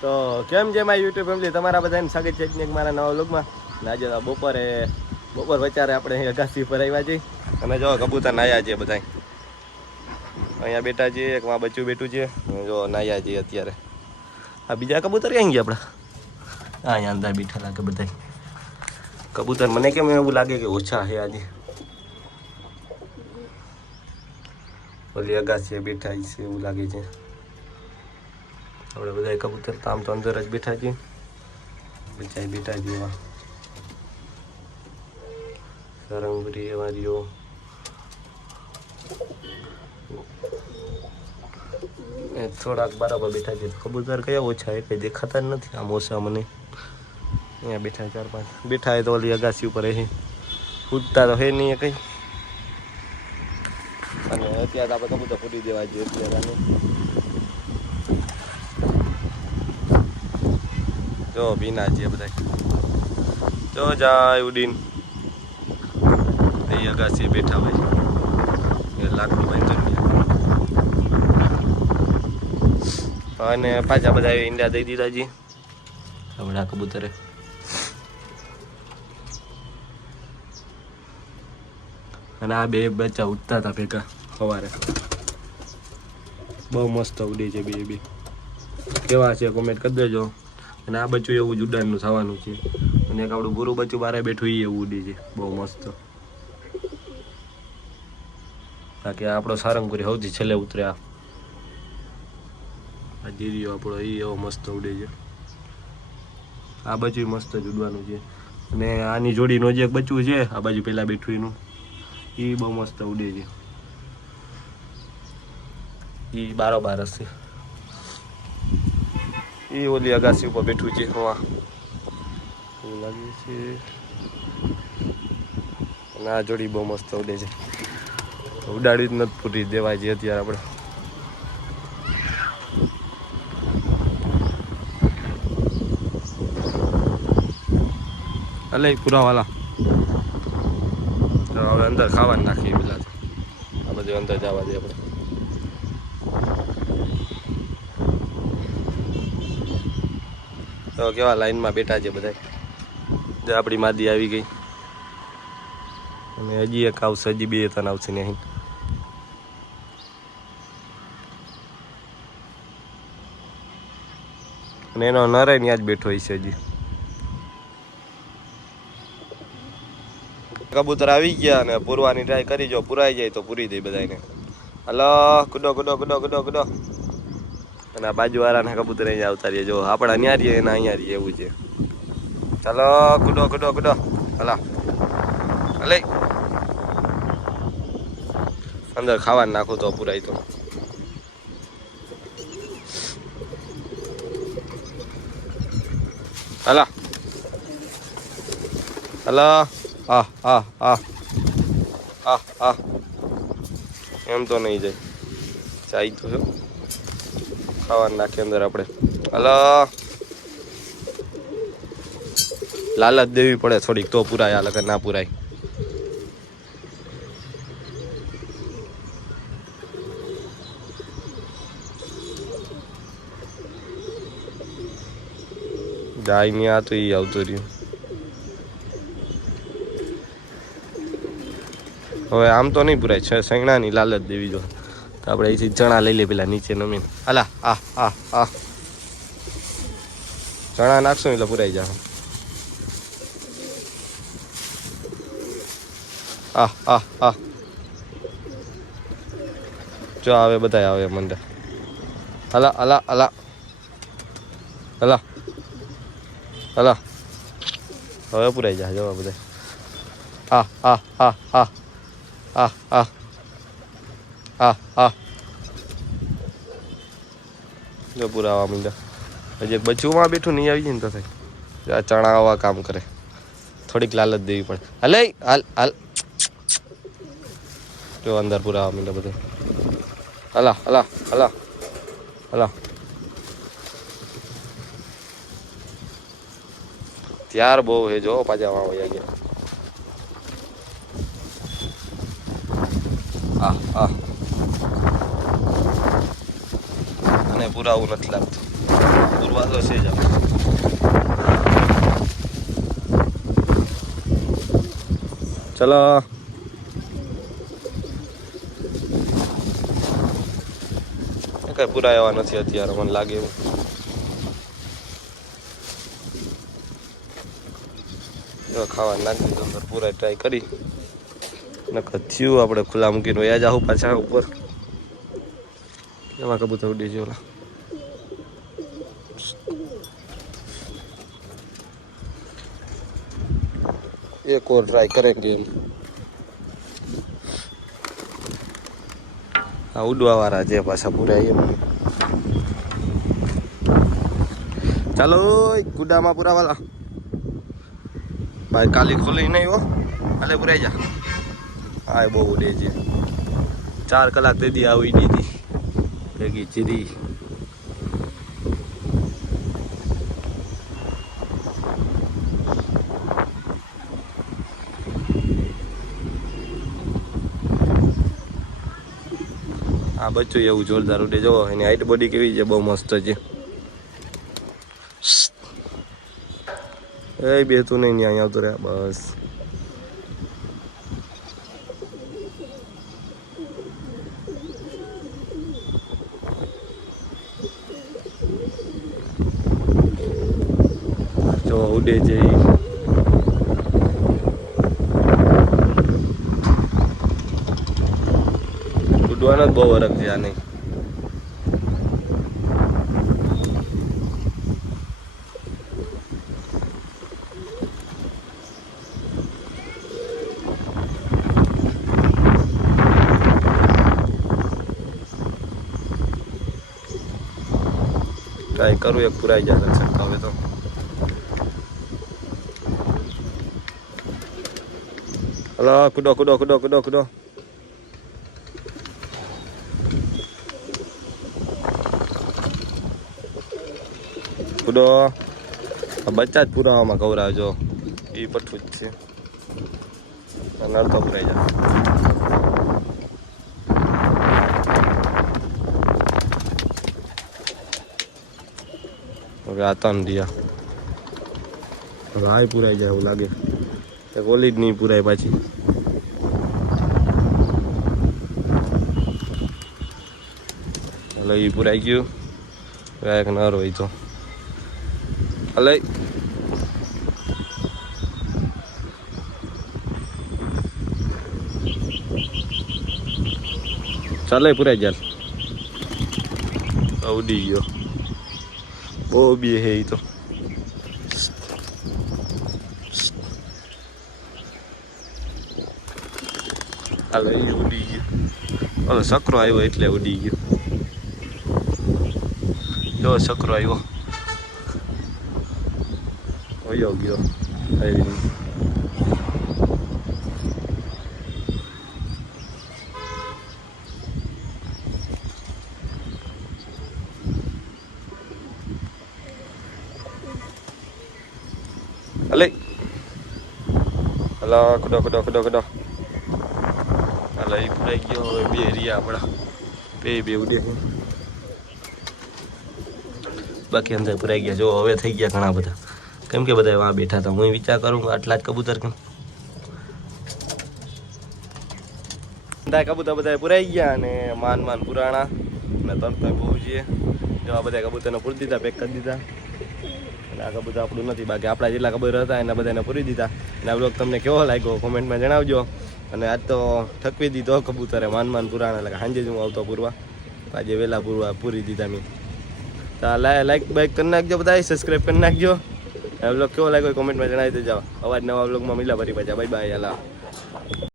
તો કેમ છે મારી યુટ્યુબ ફેમિલી તમારા બધાને સ્વાગત છે એક મારા નવા ને આજે બપોરે, બપોર વચારે આપણે અગાસી પર આવ્યા છીએ. અને જો કબૂતર નાયા છીએ બધા અહીંયા બેઠા છીએ, એક માં બચ્યું બેઠું છે. જો નાયા છીએ અત્યારે. આ બીજા કબૂતર ક્યાં ગયા આપણા? હા અંદર બેઠા લાગે બધા કબૂતર મને કેમ એવું લાગે કે ઓછા છે આજે? ઓલી અગાસી બેઠા છે એવું લાગે છે. આપણે બધા કબૂતર તો આમ તો અંદર જ બેઠા છીએ. બચાય બેઠા છીએ એવા. સરંગરી એવા રહ્યો થોડાક બરાબર બેઠા છે. કબૂતર કયા ઓછા એ કંઈ દેખાતા જ નથી આમ ઓછા મને. અહીંયા બેઠા ચાર પાંચ. બેઠા તો ઓલી અગાસી ઉપર એ ફૂટતા તો હે નહીં કંઈ. અને અત્યારે આપણે કબૂતર ફૂટી દેવા જોઈએ અત્યારે. જો ભીના છે બધા જો, જાય ઉડીન. અહીં અગાસી બેઠા એ લાકડું અને પાછા બધા ઈંડા દઈ દીધા જી. હમણાં કબૂતરે. અને આ બે બચ્ચા ઉઠતા હતા ભેગા સવારે. બહુ મસ્ત ઉડી છે બે બે. કેવા છે? કોમેન્ટ કરી દેજો. અને આ બચ્ચું એવું જ ઉડાનનું થવાનું છે. અને એક આપણું ગુરુ બચ્ચું બારે બેઠું એ એવું ઉડી છે. બહુ મસ્ત. બાકી આપણો સારંગપુરી સૌથી છેલ્લે ઉતર્યા આ. જીરીયો આપણો એ એવો મસ્ત ઉડે છે. આ બચ્ચું મસ્ત જ ઉડવાનું છે. અને આની જોડીનો જે બચ્ચું છે, આ બાજુ પેલા બેઠું એનું એ બહુ મસ્ત ઉડે છે. એ બારો બાર હશે. એ ઓલી અગાસી ઉપર બેઠું છે હવા એવું લાગે છે અને આ જોડી બહુ મસ્ત ઉડે છે ઉડાડી જ નથી પૂરી દેવાય છે અત્યારે આપણે અલે પૂરા વાલા તો હવે અંદર ખાવાનું નાખીએ પેલા. આ બધું અંદર જવા દે આપણે તો કેવા લાઈનમાં બેઠા છે બધા જો આપણી માદી આવી ગઈ. અને હજી એક આવશે, હજી બે ત્રણ આવશે ને અહીં. અને એનો નરે ત્યાં જ બેઠો છે હજી. કબૂતર આવી ગયા અને પૂરવાની ટ્રાય કરી, જો પુરાઈ જાય તો પૂરી દઈ બધાને હલો કુડો કુડો કુડો કુડો કુડો અને આ બાજુવાળાના કબૂતર અહીંયા આવતા રહીએ જો આપણે અહીંયા રહીએ એના અહીંયા રહીએ એવું છે. ચાલો કુડો કુડો કુડો હલા. હલે. અંદર ખાવાનું નાખું તો પુરાય તો. હલા. હલા. આ આ આ આ આ એમ તો નહીં જાય. જાય તો છો ખાવાનું નાખીએ અંદર આપણે. હલો. લાલચ દેવી પડે થોડીક, તો પુરાય, આ લગન ના પુરાય. જાય નહીં આ તો એ આવતું રહ્યું. હવે આમ તો નહીં પુરાય, છે સૈણાની લાલચ દેવી જો. તો આપણે અહીંથી ચણા લઈ લે પેલા નીચે નમીન. અલા આ આ આ. ચણા નાખશું એટલે પુરાઈ જાવ આ આ આ. જો આવે બધા આવે મંડે અલા અલા અલા અલા અલા હવે પુરાઈ જા જવા બધા આ આ આ આ આ આ. આ હા. જો પૂરા આવવા માંડ્યા. હજી બચુમાં બેઠું, નહીં આવી જાય ને તો થાય. આ ચણા આવા કામ કરે. થોડીક લાલચ દેવી પડે. હલે, હાલ હાલ જો અંદર પૂરા આવવા માંડ્યા બધા. હલા હલા હલા. હલા. ત્યાર બહુ હે, જો પાછા ગયા ગયા. આ આ અને પુરાવું નથી લાગતું. પૂરવા તો છે જ. ચલો. કઈ પૂરા એવા નથી અત્યારે, મને લાગે એવું. ખાવા નાખી અંદર પૂરા ટ્રાય કરી. નકર થયું આપણે ખુલ્લા મૂકીને વયા જાઉં પાછા ઉપર. એમાં કબૂતર ઉડી છે ઓલા એક और ट्राई करेंगे हम આ ઉડવા વાળા છે પાછા પૂરા એમ ચાલો ઓય, ગુડામાં પૂરા વાળા ભાઈ કાલી ખોલી નહીં હો કાલે પુરાઈ જા હા એ બહુ ઉડે છે ચાર કલાક તેથી આવી દીધી ભેગી ચીરી આ બચ્ચું એવું જોરદાર ઉડે. જો, એની હાઈટ બોડી કેવી છે? બહુ મસ્ત છે. એ બે તું નહીં અહીંયા આવતું રહ્યા. બસ. જો ઉડે છે ઈ. ઉડવાનો જ બહુ વરખ છે આ નહીં ટ્રાય કરું એક પુરાઈ જાય છે હવે તો હલો કુડો કુડો કુડો કુડો કુડો કુડો આ બચ્ચા જ પુરાવામાં કવરાવજો એ પઠું જ છે આ નડતો પુરાઈ જાય હવે આ ત્રણ રહ્યા હવે આ પુરાઈ જાય એવું લાગે એક ઓલી જ નહીં પુરાય પાછી હલો એ પુરાઈ ગયું હવે આ એક નર હોય તો હલે ચાલે પુરાઈ જાય આ ઉડી ગયો બહુ બી હે ઈ તો હાલો એ ઉડી ગયો. હવે સકરો આવ્યો એટલે ઉડી ગયો. જો સકરો આવ્યો. વયો ગયો. આવીને અલે. Alah, kuda, kuda, kuda, કુડો એ પુરાઈ ગયો, હવે બે રહ્યા આપણા. બે બે, ઉડે બાકી અંદર પુરાઈ ગયા. જો, હવે થઈ ગયા ઘણા બધા. કેમ કે બધા એમાં બેઠા હતા. હું વિચાર કરું આટલા જ કબૂતર કેમ? બધા કબૂતર બધા પુરાઈ ગયા અને માન માન પુરાણા. અને તરત જો, આ બધા કબૂતરને પૂરી દીધા પેક કરી દીધા. અને આ કબૂતર આપણું નથી. બાકી આપણા જેટલા કબૂતર હતા, એના બધાને પૂરી દીધા. અને આ બ્લોગ તમને કેવો લાગ્યો? કોમેન્ટમાં જણાવજો. અને આજ તો ઠકવી દીધો કબૂતરે માન માન પુરાણ, એટલે સાંજે જ હું આવતો પૂરવા. આજે વહેલા પૂરવા પૂરી દીધા મેં. તો લાઈક બાઈક કરી નાખજો બધા સબસ્ક્રાઈબ કરી નાખજો. બ્લોગ કેવો લાગ્યો કોમેન્ટમાં જણાવી દેજો. અવાજ નવા બ્લોગમાં મિલા ફરી પાછા. બાય બાય અલા